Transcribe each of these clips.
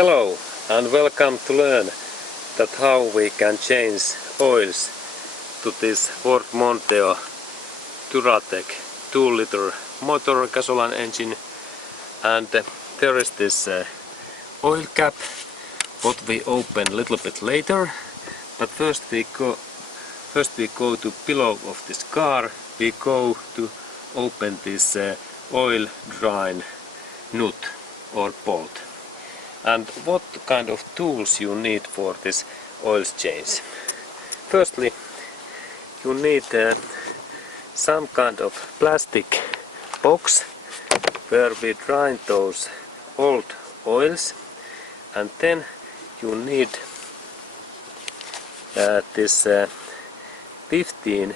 Hello and welcome to learn that how we can change oils to this Ford Mondeo Duratec 2-liter motor gasoline engine, and there is this oil cap what we open a little bit later, but first we go to below of this car. We go to open this oil drain nut or bolt. And what kind of tools you need for this oil change? Firstly, you need some kind of plastic box where we drain those old oils, and then you need this 15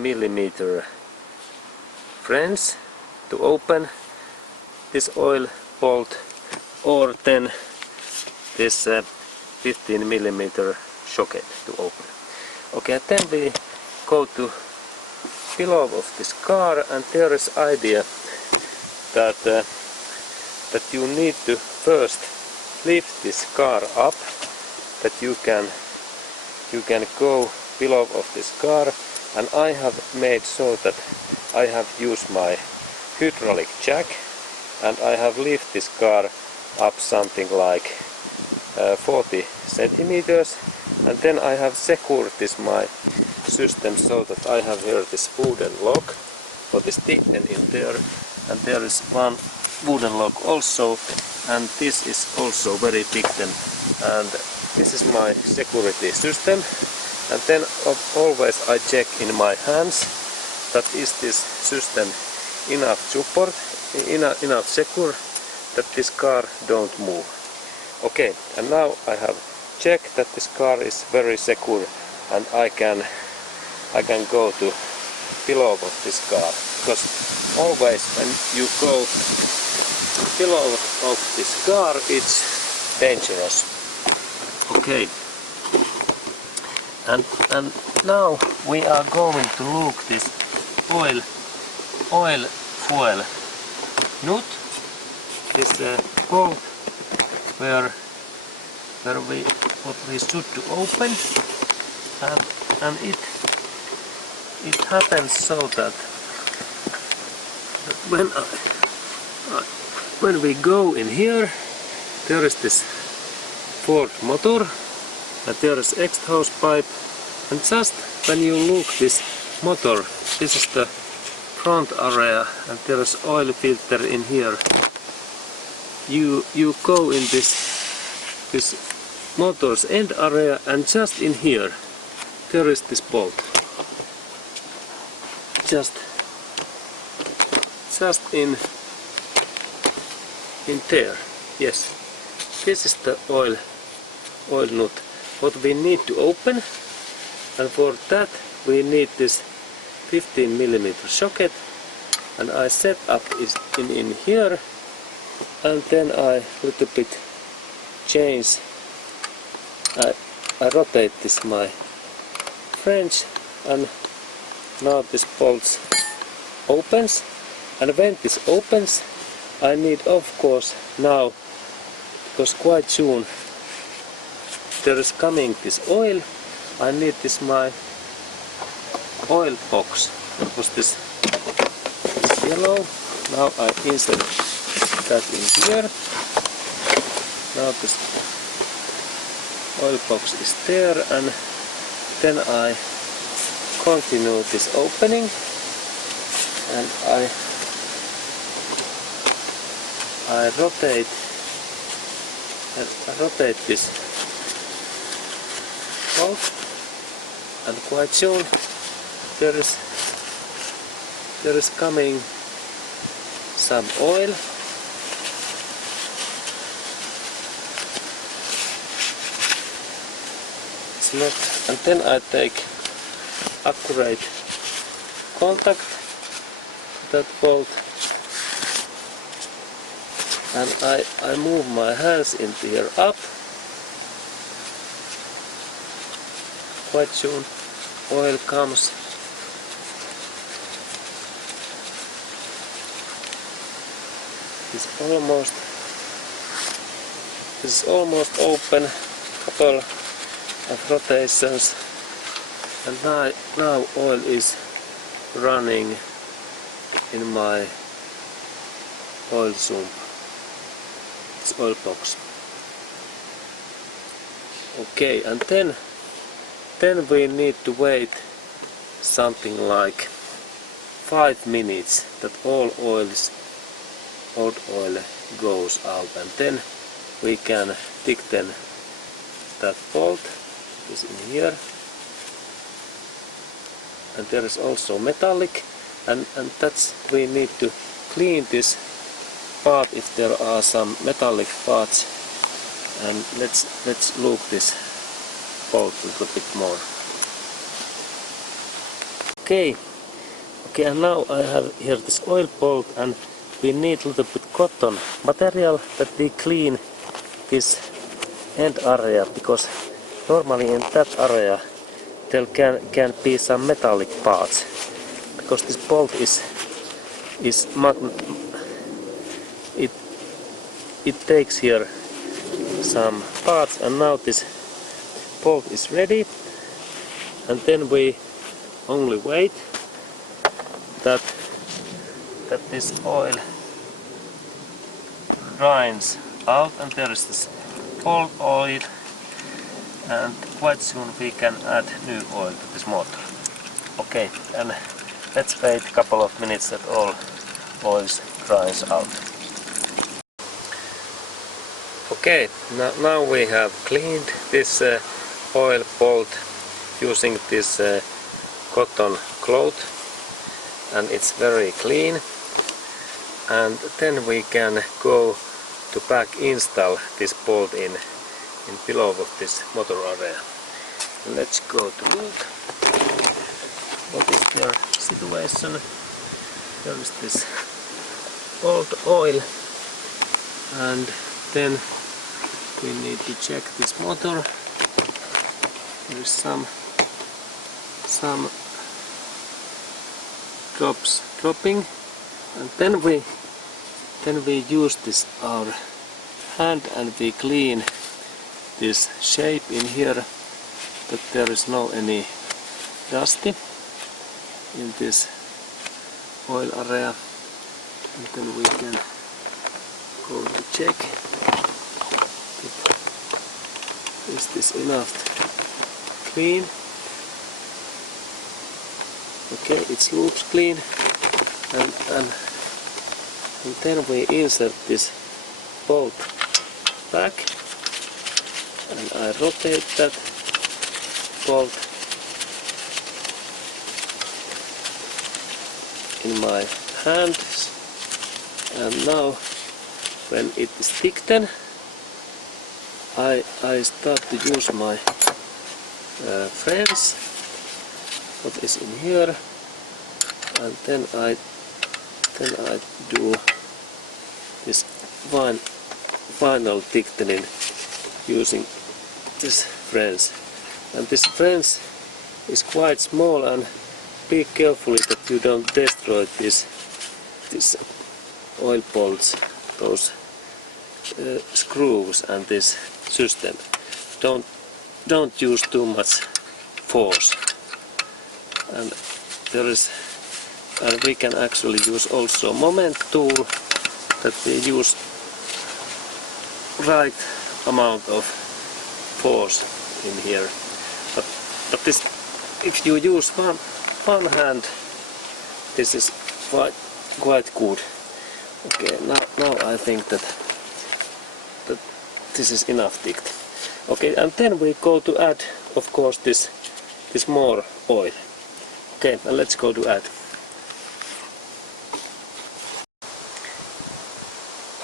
millimeter wrench to open this oil bolt, or then this 15 millimeter socket to open. Okay, then we go to below of this car, and there is idea that that you need to first lift this car up, that you can go below of this car, and I have made so that I have used my hydraulic jack, and I have lifted this car up something like 40 centimeters, and then I have secured this my system so that I have here this wooden lock what is tightened in there, and there is one wooden lock also, and this is also very tightened, and this is my security system. And then always I check in my hands that is this system enough support, enough secure, that this car don't move. Okay, and now I have checked that this car is very secure, and I can go to below of this car, because always when you go below of this car it's dangerous. Okay, and now we are going to look this oil fuel nut, this bolt where what we should to open, and it happens so that when we go in here, there is this Ford motor, and there is exhaust pipe, and just when you look this motor, this is the front area, and there is oil filter in here. You go in this motor's end area, and just in here there is this bolt. Just in there. Yes, this is the oil nut what we need to open, and for that we need this 15 millimeter socket, and I set up it in here, and then I little bit change. I rotate this my wrench, and now this bolt opens, and when this opens I need, of course, now, because quite soon there is coming this oil, I need this my oil box. It was this yellow. Now I insert that in here. Now this oil box is there, and then I continue this opening, and I rotate this bolt, and quite soon there is coming some oil. It's not, and then I take accurate contact that bolt, and I move my hands into here up. Quite soon oil comes. It's almost This is almost open, couple of rotations, and now oil is running in my oil sump, this oil box. Okay, and then we need to wait something like 5 minutes that old oil goes out, and then we can tighten that bolt is in here, and there is also metallic, and that's we need to clean this part if there are some metallic parts, and let's loop this bolt a little bit more. Okay, and now I have here this oil bolt, and we need a little bit cotton material that we clean this end area, because normally in that area there can be some metallic parts, because this bolt it takes here some parts, and now this bolt is ready, and then we only wait that this oil drains out, and there is this old oil, and quite soon we can add new oil to this motor. Okay, and let's wait a couple of minutes that all oils dries out. Okay, now we have cleaned this oil bolt using this cotton cloth, and it's very clean, and then we can go to back install this bolt in below of this motor area. Let's go to look what is their situation. There is this old oil, and then we need to check this motor. There is some drops dropping, and then we use this our hand, and we clean this shape in here that there is no any dusty in this oil area, and then we can go to check is this enough clean. Okay, it looks clean, and then we insert this bolt back, and I rotate that bolt in my hands, and now when it is thickened, I start to use my frames what is in here, and then I do this final thickening using this french, and this french is quite small, and be careful that you don't destroy this oil bolts, those screws and this system. Don't use too much force, and we can actually use also moment tool that we use right amount of force in here. But this, if you use one hand, this is quite good. Okay, now I think that this is enough thick. Okay, and then we go to add, of course, this more oil. Okay, and let's go to add.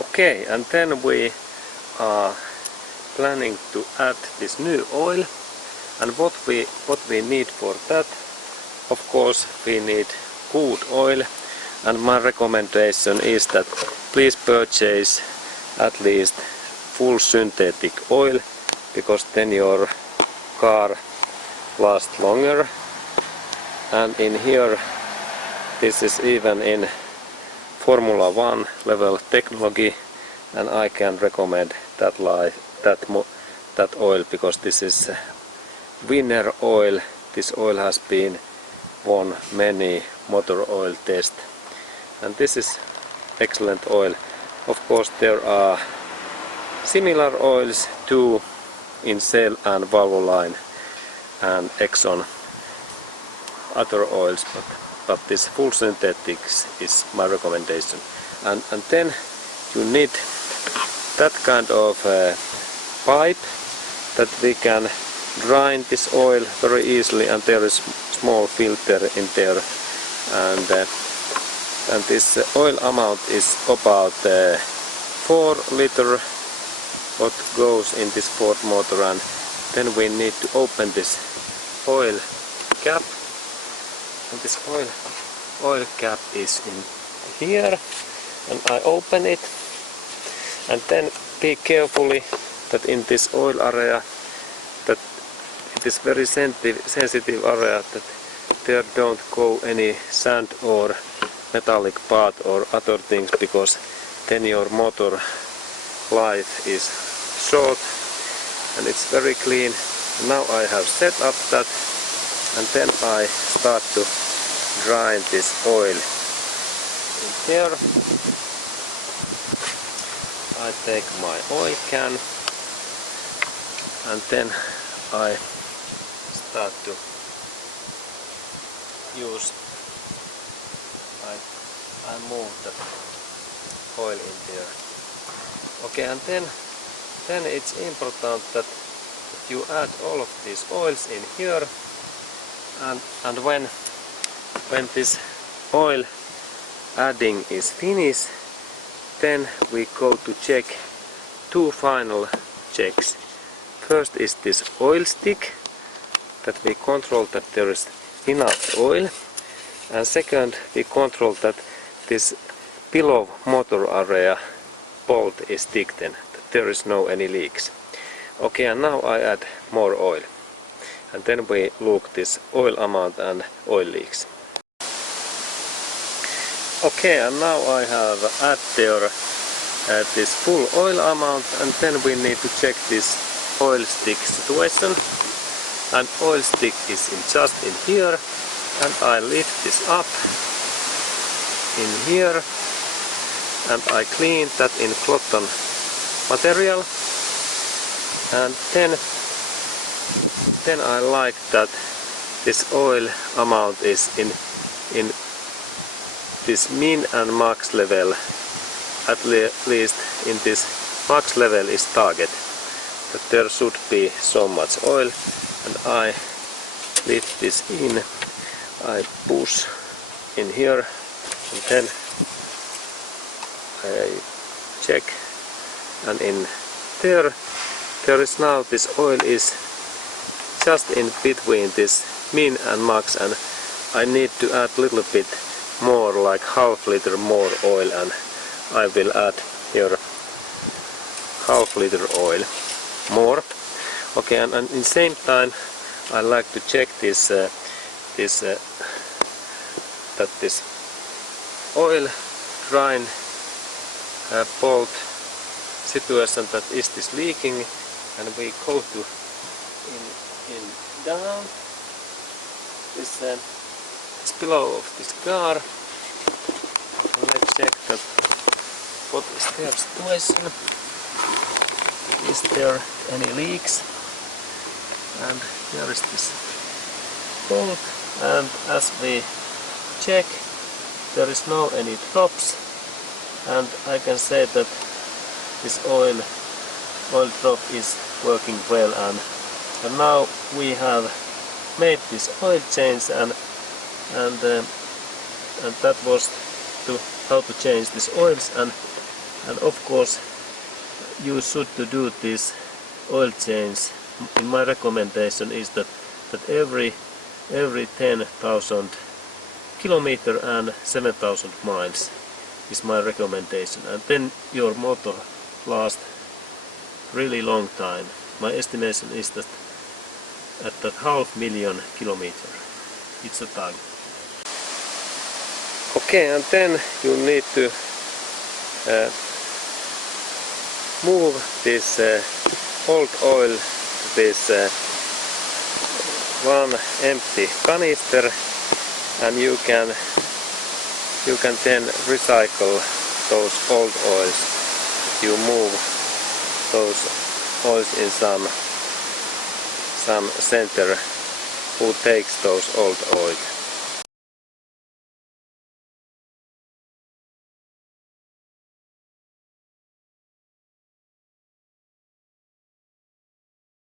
Okay, and then we are planning to add this new oil, and what we need for that, of course, we need good oil, and my recommendation is that please purchase at least full synthetic oil, because then your car lasts longer. And in here, this is even in Formula 1 level technology, and I can recommend that that oil, because this is winner oil. This oil has been won many motor oil tests, and this is excellent oil. Of course there are similar oils too in Shell and Valvoline and Exxon, other oils, but this full synthetics is my recommendation. And then you need that kind of pipe that we can drain this oil very easily, and there is small filter in there, and this oil amount is about 4 liter what goes in this Ford motor, and then we need to open this oil cap, and this oil cap is in here, and I open it, and then be carefully that in this oil area, that it is very sensitive area, that there don't go any sand or metallic part or other things, because then your motor life is short, and it's very clean. Now I have set up that, and then I start to drain this oil in here. I take my oil can, and then I start to use, I move the oil in there. Okay, and then it's important that you add all of these oils in here, and when this oil adding is finished, then we go to check two final checks. First is this oil stick, that we control that there is enough oil, and second we control that this below motor area bolt is tightened, that there is no any leaks. Okay, and now I add more oil, and then we look this oil amount and oil leaks. Okay, and now I have added there this full oil amount, and then we need to check this oil stick situation, and oil stick is just in here, and I lift this up in here, and I clean that in cotton material, and then I like that this oil amount is in this min and max level, at least in this max level is target, that there should be so much oil, and I lift this in, I push in here, and then I check, and in there is now this oil is just in between this min and max, and I need to add a little bit more, like half liter more oil, and I will add here half liter oil more. Okay, and in the same time I like to check this that this oil drain bolt situation, that is this leaking, and we go to in down this below of this car, and let's check that what is their situation, is there any leaks, and here is this bolt, and as we check there is no any drops, and I can say that this oil drop is working well, and now we have made this oil change, and that was to how to change these oils, and of course you should to do this oil change. In my recommendation is that every 10,000 kilometer and 7,000 miles is my recommendation, and then your motor lasts really long time. My estimation is that at that 500,000 kilometer it's a target. Okay, and then you need to move this old oil to this one empty canister, and you can then recycle those old oils. You move those oils in some center who takes those old oil.